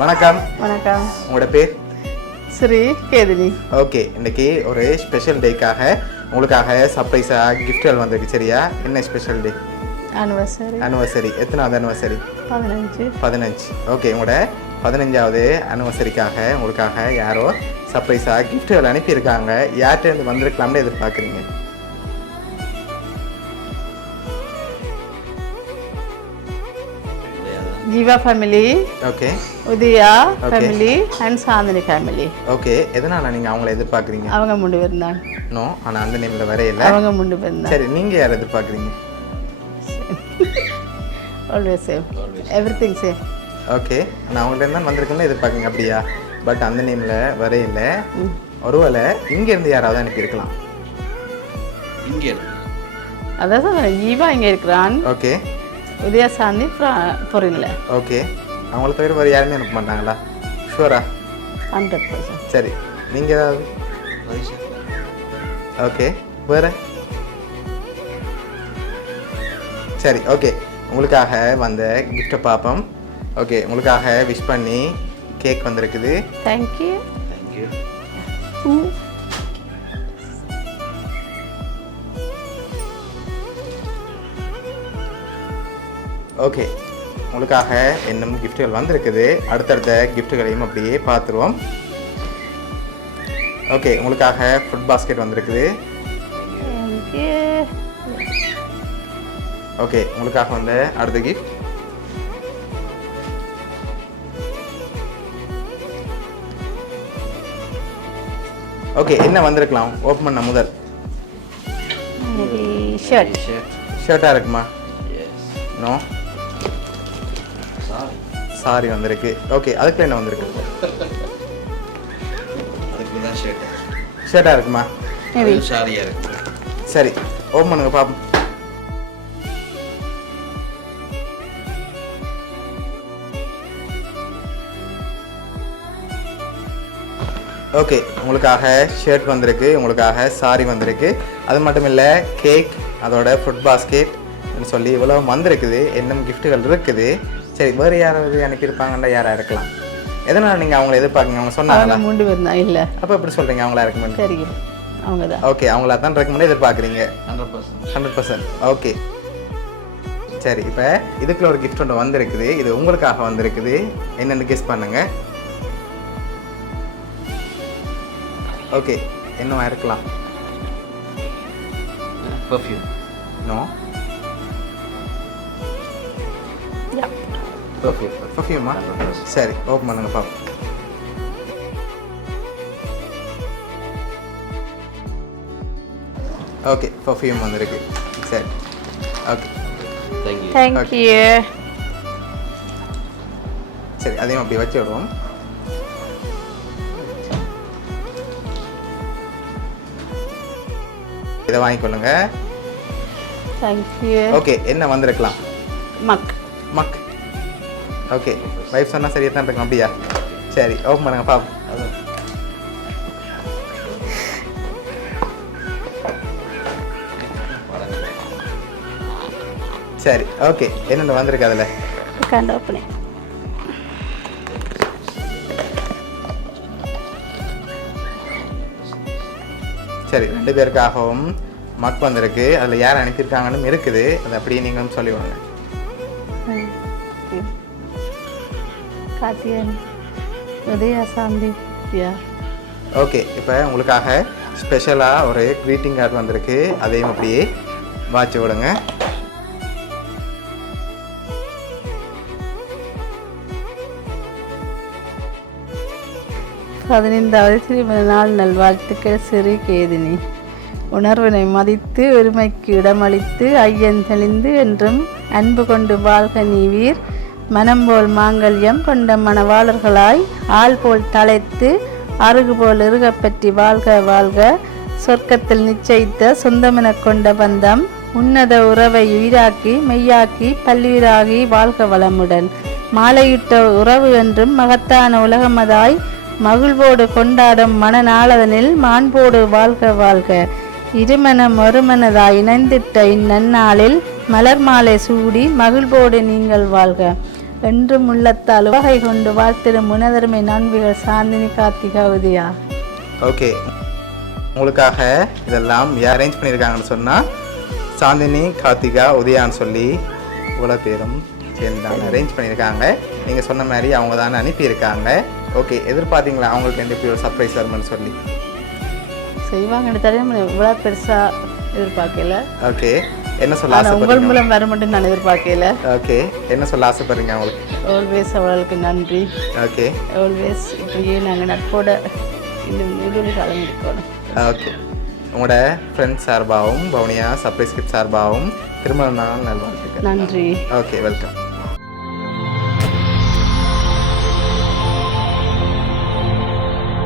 வணக்கம். வணக்கம். உங்களோட பேர்? ஸ்ரீ கேதினி. ஓகே, இன்னைக்கு ஒரு ஸ்பெஷல் டேக்காக உங்களுக்காக சர்ப்ரைஸாக கிஃப்ட்கள் வந்திருக்கு. சரியா? என்ன ஸ்பெஷல் டே? அனிவர்சரி. எத்தனாவது அனிவர்சரி? 15. ஓகே, உங்களோட 15வது அனிவர்சரிக்காக உங்களுக்காக யாரோ சர்ப்ரைஸாக கிஃப்ட்கள் அனுப்பியிருக்காங்க. யார்கிட்ட வந்திருக்கலாம்னு எதிர்பார்க்குறீங்க? Jeeva family, okay, Udaya family and Chandini family. Okay, எதனால நீங்கள் அவங்கள எதிர்பார்க்குறீங்க? அவங்க முண்டு இருந்தாங்க. நோ, ஆனால் அந்த நேமில் வரையில. அவங்க முண்டு இருந்தாங்க. சரி, நீங்கள் யார் எதிர்பார்க்குறீங்க? Always same, everything same. Okay, நான் அவங்கள்ட்ட தான் வந்திருக்கேன்னு எதிர்பார்க்குங்க. அப்படியா? பட் அந்த நேமில் வரையில. ஒருவேளை இங்கேருந்து யாராவது அனுப்பியிருக்கலாம். இங்கே அதான் ஜீவா இங்கே இருக்கிறான். ஓகே, உதயா சாந்தி பொறின்ல. ஓகே, அவங்கள தவிர வேறு யாருமே அனுப்ப மாட்டாங்களா? ஷூரா? 100%. சரி, நீங்கள் ஏதாவது? ஓகே, வேறு? சரி, ஓகே, உங்களுக்காக வந்த கிஃப்ட்டை பார்ப்போம். ஓகே, உங்களுக்காக விஷ் பண்ணி கேக் வந்திருக்குது. தேங்க்யூ. ஓகே, உங்களுக்காக இன்னும் கிஃப்ட்டுகள் வந்திருக்குது. அடுத்தடுத்த கிஃப்ட்டுகளையும் அப்படியே பார்த்துருவோம். ஓகே, உங்களுக்காக ஃபுட் பாஸ்கெட் வந்திருக்குது. ஓகே, உங்களுக்காக வந்த அடுத்த கிஃப்ட். ஓகே, என்ன வந்திருக்கலாம்? ஓப்பன் பண்ண முதல் ஷர்ட்டாக இருக்குமா? நோ, சாரி வந்திருக்கு. ஓகே, அதுக்குள்ள என்ன வந்திருக்கு? அதுக்கு தான் ஷர்ட்டாக இருக்குமா? சாரியாக இருக்கு. சரி, ஓப்பன் பண்ணுங்க பாப்போம். ஓகே, உங்களுக்காக ஷர்ட் வந்திருக்கு, உங்களுக்காக சாரி வந்திருக்கு. அது மட்டும் இல்லை, கேக், அதோட ஃபுட் பாஸ்கெட் சொல்லி இவ்வளோ வந்திருக்குது. இன்னும் கிஃப்ட்டுகள் இருக்குது. சரி, வேறு யாராவது அனுப்பியிருப்பாங்கல்ல, யாராக இருக்கலாம்? எதனால் நீங்கள் அவங்கள எதிர்பார்க்குங்க? அவங்க சொன்னாங்களா? முண்டு இருந்தா இல்லை. அப்போ எப்படி சொல்கிறீங்க அவங்களா ரெக்கமெண்ட்? தெரியும், அவங்க தான். ஓகே, அவங்கள தான் ரெக்கமெண்ட் எதிர்பார்க்குறீங்க. 100%. ஓகே, சரி, இப்போ இதுக்குள்ள ஒரு கிஃப்ட் ஒன்று வந்திருக்குது. இது உங்களுக்காக வந்திருக்குது. என்னென்னு கெஸ் பண்ணுங்க. ஓகே, இன்னும் இருக்கலாம். பர்ஃப்யூம். நோ, பர்ஃப்யூமா? சரி, ஓப்பன் பண்ணுங்க பாப்போம். ஓகே, பர்ஃப்யூம் வந்திருக்கு. சரி, ஓகே, தேங்க்யூ. சரி, அதையும் அப்படி வச்சு விடுவோம். இதை வாங்கிக்கொள்ளுங்க. தேங்க்யூ. ஓகே, என்ன வந்திருக்கலாம்? மக். ஓகே, வைஃப் சொன்னால் சரியாக தான் இருக்கும். அப்படியா? சரி, ஓப்பன் பண்ணுங்க பாப்போம். சரி, ஓகே, என்னென்ன வந்திருக்கு அதில்? சரி, 2 பேருக்காகவும் மக் வந்திருக்கு. அதில் யார் அனுப்பியிருக்காங்கன்னு இருக்குது. அது அப்படியே நீங்களும் சொல்லிவிடுங்க. உதயா சாந்தி. ஓகே, இப்போ உங்களுக்காக ஸ்பெஷலாக ஒரு க்ரீட்டிங் கார்டு வந்திருக்கு. அதையும் அப்படியே வாட்சி விடுங்க. பதினைந்தாவது திருமண நாள் நல்வாழ்த்துக்கள் ஸ்ரீ கேதினி. உணர்வினை மதித்து ஒருமைக்கு இடமளித்து ஐயன் தெளிந்து என்றும் அன்பு கொண்டு வாழ்க நீவீர். மனம் போல் மாங்கல்யம் கொண்ட மணவாளர்களாய் ஆள் போல் தலைத்து அருகு போல் இருகப்பற்றி வாழ்க வாழ்க. சொர்க்கத்தில் நிச்சயித்த சொந்தமென கொண்ட பந்தம் உன்னத உறவை உயிராக்கி மெய்யாக்கி பல்லுயிராகி வாழ்க வளமுடன். மாலையிட்ட உறவு என்றும் மகத்தான உலகமதாய் மகிழ்வோடு கொண்டாடும் மனநாளதனில் மாண்போடு வாழ்க வாழ்க. இருமனம் ஒருமனதாய் இணைந்திட்ட இந்நன்னாளில் மலர் மாலை சூடி மகிழ்வோடு நீங்கள் வாழ்க. என்றும் உள்ளத்தால் வகை கொண்டு வாழ்த்திடும் உணர்தருமை நண்பிகள் சாந்தினி கார்த்திகா உதயா. ஓகே, உங்களுக்காக இதெல்லாம் அரேஞ்ச் பண்ணியிருக்காங்கன்னு சொன்னால் சாந்தினி கார்த்திகா உதயான்னு சொல்லி இவ்வளோ பேரும் சேர்ந்து தான் அரேஞ்ச் பண்ணியிருக்காங்க. நீங்கள் சொன்ன மாதிரி அவங்க தானே அனுப்பியிருக்காங்க. ஓகே, எதிர்பார்த்தீங்களா அவங்களுக்கு ரெண்டு பேர் சர்ப்ரைஸ் வரும்னு சொல்லி? செய்வாங்கன்னு தெரியும், இவ்வளோ பெருசாக எதிர்பார்க்கல. ஓகே, என்ன சொல்ல உங்கள் ஆசைப்படுறீங்க? மூலம் வர மட்டும் நான் எதிர்பார்க்கல. ஓகே, என்ன சொல்ல ஆசைப்படுறீங்க அவங்களுக்கு? ஆல்வேஸ் அவளுக்கு நன்றி. ஓகே, ஆல்வேஸ் இப்படியே நாங்கள் நட்போட இன்னும் நெடுவழி காலம் இருக்கணும். ஓகே, உங்களோட ஃப்ரெண்ட்ஸ் சார்பாகவும் பவுனியா சர்ப்ரைஸ் கிஃப்ட் சார்பாகவும் திருமண நாள் நல்வாழ்த்துக்கள். நன்றி. Okay, welcome.